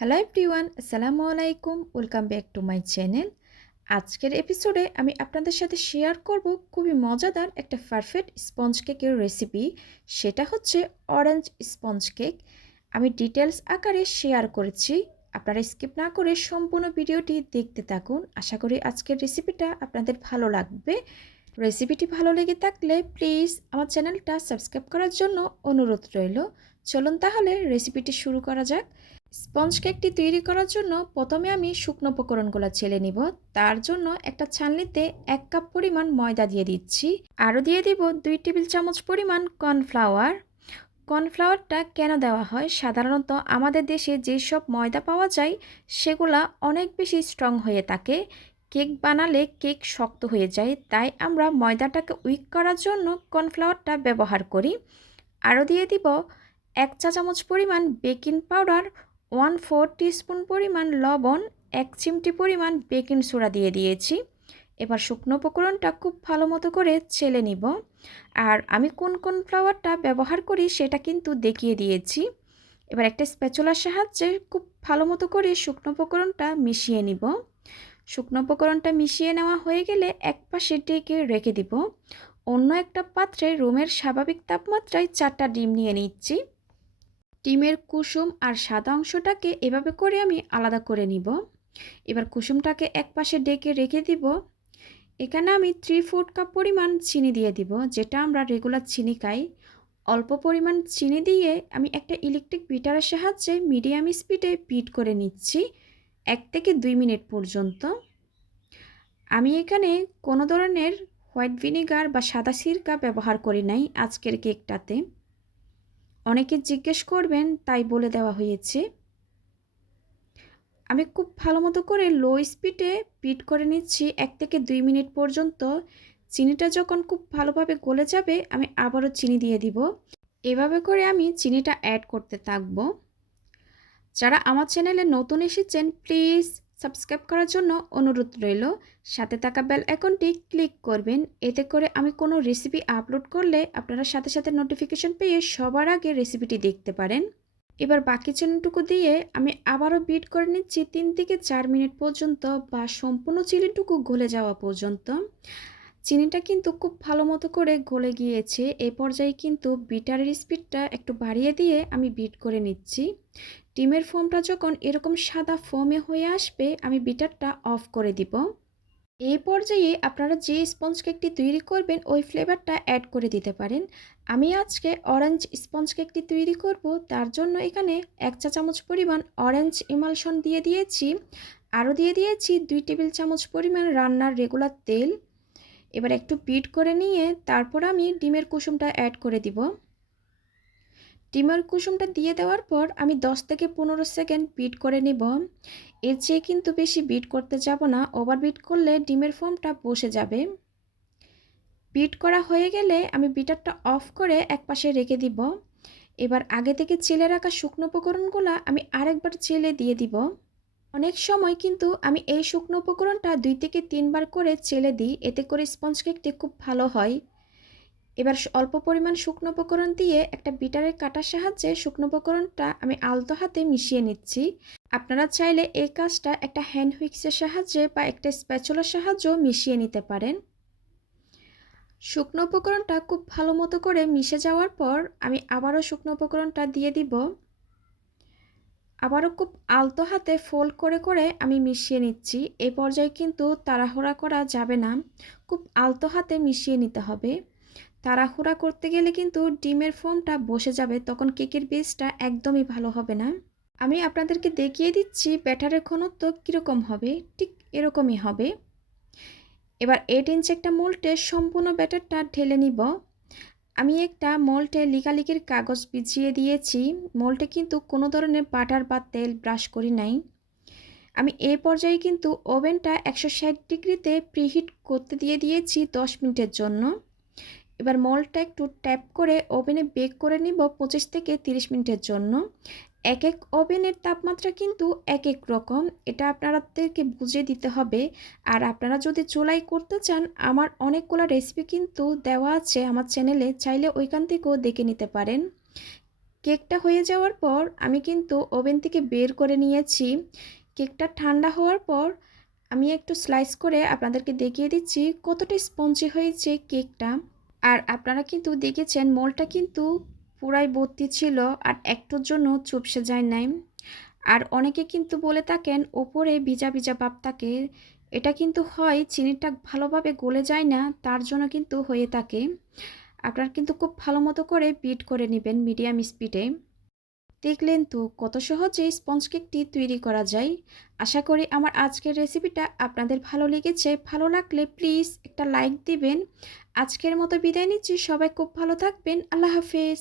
Hello everyone, আসসালামু আলাইকুম। Welcome back to my channel. আজকের এপিসোডে আমি আপনাদের সাথে শেয়ার করব খুবই মজাদার একটা পারফেক্ট স্পঞ্জ কেকের রেসিপি। সেটা হচ্ছে অরেঞ্জ স্পঞ্জ কেক। আমি ডিটেলস আকারে শেয়ার করেছি। আপনারা স্কিপ না করে সম্পূর্ণ ভিডিওটি দেখতে থাকুন। আশা করি আজকের রেসিপিটা আপনাদের ভালো লাগবে। রেসিপিটি ভালো লেগে থাকলে প্লিজ আমার চ্যানেলটা সাবস্ক্রাইব করার জন্য অনুরোধ রইল। চলুন তাহলে রেসিপিটি শুরু করা যাক। স্পঞ্জ কেকটি তৈরি করার জন্য প্রথমে আমি শুকনো উপকরণগুলো ছেলে নিব। তার জন্য একটা ছাঁকনিতে 1 কাপ পরিমাণ ময়দা দিয়ে দিচ্ছি। আরও দিয়ে দিব 2 টেবিল চামচ পরিমাণ কর্নফ্লাওয়ার। কর্নফ্লাওয়ারটা কেন দেওয়া হয়? সাধারণত আমাদের দেশে যেসব ময়দা পাওয়া যায় সেগুলা অনেক বেশি স্ট্রং হয়ে থাকে। কেক বানালে কেক শক্ত হয়ে যায়, তাই আমরা ময়দাটাকে উইক করার জন্য কর্নফ্লাওয়ারটা ব্যবহার করি। আরও দিয়ে দিব 1 চা চামচ পরিমাণ বেকিং পাউডার, 1/4 টিস্পুন পরিমাণ লবণ, 1 চিমটি পরিমাণ বেকিং সোডা দিয়ে দিয়েছি। এবার শুকনো উপকরণটা খুব ভালো মতো করে চেলে নিব। আর আমি কোন কর্নফ্লাওয়ারটা ব্যবহার করি সেটা কিন্তু দেখিয়ে দিয়েছি। এবার একটা স্প্যাচুলার সাহায্যে খুব ভালো মতো করে শুকনো উপকরণটা মিশিয়ে নিব। শুকনো উপকরণটা মিশিয়ে নেওয়া হয়ে গেলে এক পাশে ঢেকে রেখে দিব। অন্য একটা পাত্রে রুমের স্বাভাবিক তাপমাত্রায় 4টা ডিম নিয়ে নিচ্ছি। ডিমের কুসুম আর সাদা অংশটাকে এভাবে করে আমি আলাদা করে নিব। এবার কুসুমটাকে এক পাশে ডেকে রেখে দিব। এখানে আমি 3/4 কাপ পরিমাণ চিনি দিয়ে দিব, যেটা আমরা রেগুলার চিনি খাই। অল্প পরিমাণ চিনি দিয়ে আমি একটা ইলেকট্রিক বিটারের সাহায্যে মিডিয়াম স্পিডে বিট করে নিচ্ছি 1 থেকে 2 মিনিট পর্যন্ত। আমি এখানে কোনো ধরনের হোয়াইট ভিনেগার বা সাদা সিরকা ব্যবহার করি নাই আজকের কেকটাতে। অনেকে জিজ্ঞেস করবেন তাই বলে দেওয়া হয়েছে। আমি খুব ভালো মতো করে লো স্পিডে বিট করে নিচ্ছি 1 থেকে 2 মিনিট পর্যন্ত। চিনিটা যখন খুব ভালোভাবে গলে যাবে আমি আবারও চিনি দিয়ে দিব। এভাবে করে আমি চিনিটা অ্যাড করতে থাকবো। যারা আমার চ্যানেলে নতুন এসেছেন প্লিজ সাবস্ক্রাইব করার জন্য অনুরোধ রইল। সাথে থাকা বেল আইকনটি ক্লিক করবেন। এতে করে আমি কোনো রেসিপি আপলোড করলে আপনারা সাথে সাথে নোটিফিকেশন পেয়ে সবার আগে রেসিপিটি দেখতে পারেন। এবার বাকি চিনিটুকু দিয়ে আমি আবারও বিট করে নিচ্ছি 3 থেকে 4 মিনিট পর্যন্ত, বা সম্পূর্ণ চিনিটুকু গলে যাওয়া পর্যন্ত। চিনিটা কিন্তু খুব ভালো মতো করে গলে গিয়েছে। এই পর্যায়ে কিন্তু বিটারের স্পিডটা একটু বাড়িয়ে দিয়ে আমি বিট করে নিচ্ছি। ডিমের ফোমটা যখন এরকম সাদা ফোমে হয়ে আসবে আমি বিটারটা অফ করে দিব। এই পর্যায়ে আপনারা যে স্পঞ্জ কেকটি তৈরি করবেন ওই ফ্লেভারটা অ্যাড করে দিতে পারেন। আমি আজকে অরেঞ্জ স্পঞ্জ কেকটি তৈরি করব, তার জন্য এখানে 1 চা চামচ পরিমাণ অরেঞ্জ ইমালশন দিয়ে দিয়েছি। আরও দিয়ে দিয়েছি 2 টেবিল চামচ পরিমাণ রান্নার রেগুলার তেল। এবার একটু বিট করে নিয়ে তারপর আমি ডিমের কুসুমটা অ্যাড করে দিব। ডিমের কুসুমটা দিয়ে দেওয়ার পর আমি 10 থেকে 15 সেকেন্ড বিট করে নেব। এর চেয়ে কিন্তু বেশি বিট করতে যাব না, ওভার বিট করলে ডিমের ফোমটা বসে যাবে। বিট করা হয়ে গেলে আমি বিটারটা অফ করে একপাশে রেখে দিব। এবার আগে থেকে চেলে রাখা শুকনো উপকরণগুলো আমি আরেকবার চেলে দিয়ে দিব। অনেক সময় কিন্তু আমি এই শুকনো উপকরণটা 2 থেকে 3 বার করে চেলে দিই, এতে করে স্পঞ্জ কেকটি খুব ভালো হয়। এবার অল্প পরিমাণ শুকনো উপকরণ দিয়ে একটা বিটারের কাটার সাহায্যে শুকনো উপকরণটা আমি আলতো হাতে মিশিয়ে নিচ্ছি। আপনারা চাইলে এই কাজটা একটা হ্যান্ড হুইক্সের সাহায্যে বা একটা স্প্যাচুলার সাহায্যেও মিশিয়ে নিতে পারেন। শুকনো উপকরণটা খুব ভালো মতো করে মিশে যাওয়ার পর আমি আবারও শুকনো উপকরণটা দিয়ে দিব। আবারও খুব আলতো হাতে ফোল্ড করে করে আমি মিশিয়ে নিচ্ছি। এই পর্যায়ে কিন্তু তাড়াহুড়া করা যাবে না, খুব আলতো হাতে মিশিয়ে নিতে হবে। তাড়াহুড়া করতে গেলে কিন্তু ডিমের ফোমটা বসে যাবে, তখন কেকের বেসটা একদমই ভালো হবে না। আমি আপনাদেরকে দেখিয়ে দিচ্ছি ব্যাটারের ঘনত্ব কীরকম হবে, ঠিক এরকমই হবে। এবার 8 ইঞ্চ একটা মোল্ডে সম্পূর্ণ ব্যাটারটা ঢেলে নিব। আমি একটা মোল্ডে লিকালিকির কাগজ বিছিয়ে দিয়েছি। মোল্ডে কিন্তু কোনো ধরনের বাটার বা তেল ব্রাশ করি নাই। আমি এই পর্যায়ে কিন্তু ওভেনটা 160 ডিগ্রিতে প্রিহিট করতে দিয়ে দিয়েছি 10 মিনিটের জন্য। এবার মোল্ডটা একটু ট্যাপ করে ওভেনে বেক করে নিব 25 থেকে 30 মিনিটের জন্য। এক এক ওভেনের তাপমাত্রা কিন্তু এক এক রকম, এটা আপনাদেরকে বুঝিয়ে দিতে হবে। আর আপনারা যদি চুলায় করতে চান, আমার অনেকগুলো রেসিপি কিন্তু দেওয়া আছে আমার চ্যানেলে, চাইলে ওইখান থেকেও দেখে নিতে পারেন। কেকটা হয়ে যাওয়ার পর আমি কিন্তু ওভেন থেকে বের করে নিয়েছি। কেকটা ঠান্ডা হওয়ার পর আমি একটু স্লাইস করে আপনাদেরকে দেখিয়ে দিচ্ছি কতটা স্পঞ্জি হয়েছে কেকটা। আর আপনারা কিন্তু দেখেছেন মোলটা কিন্তু পুরাই ভর্তি ছিল আর একটুর জন্য চুপসে যায় নাই। আর অনেকে কিন্তু বলে থাকেন ওপরে ভিজা ভিজা ভাব থাকে, এটা কিন্তু হয় চিনিটা ভালোভাবে গলে যায় না, তার জন্য কিন্তু হয়ে থাকে। আপনারা কিন্তু খুব ভালো মতো করে বিট করে নেবেন মিডিয়াম স্পিডে। দেখলেন তো কত সহজেই স্পঞ্জ কেকটি তৈরি করা যায়। আশা করি আমার আজকের রেসিপিটা আপনাদের ভালো লেগেছে। ভালো লাগলে প্লিজ একটা লাইক দিবেন। আজকের মতো বিদায় নিচ্ছি। সবাই খুব ভালো থাকবেন। আল্লাহ হাফেজ।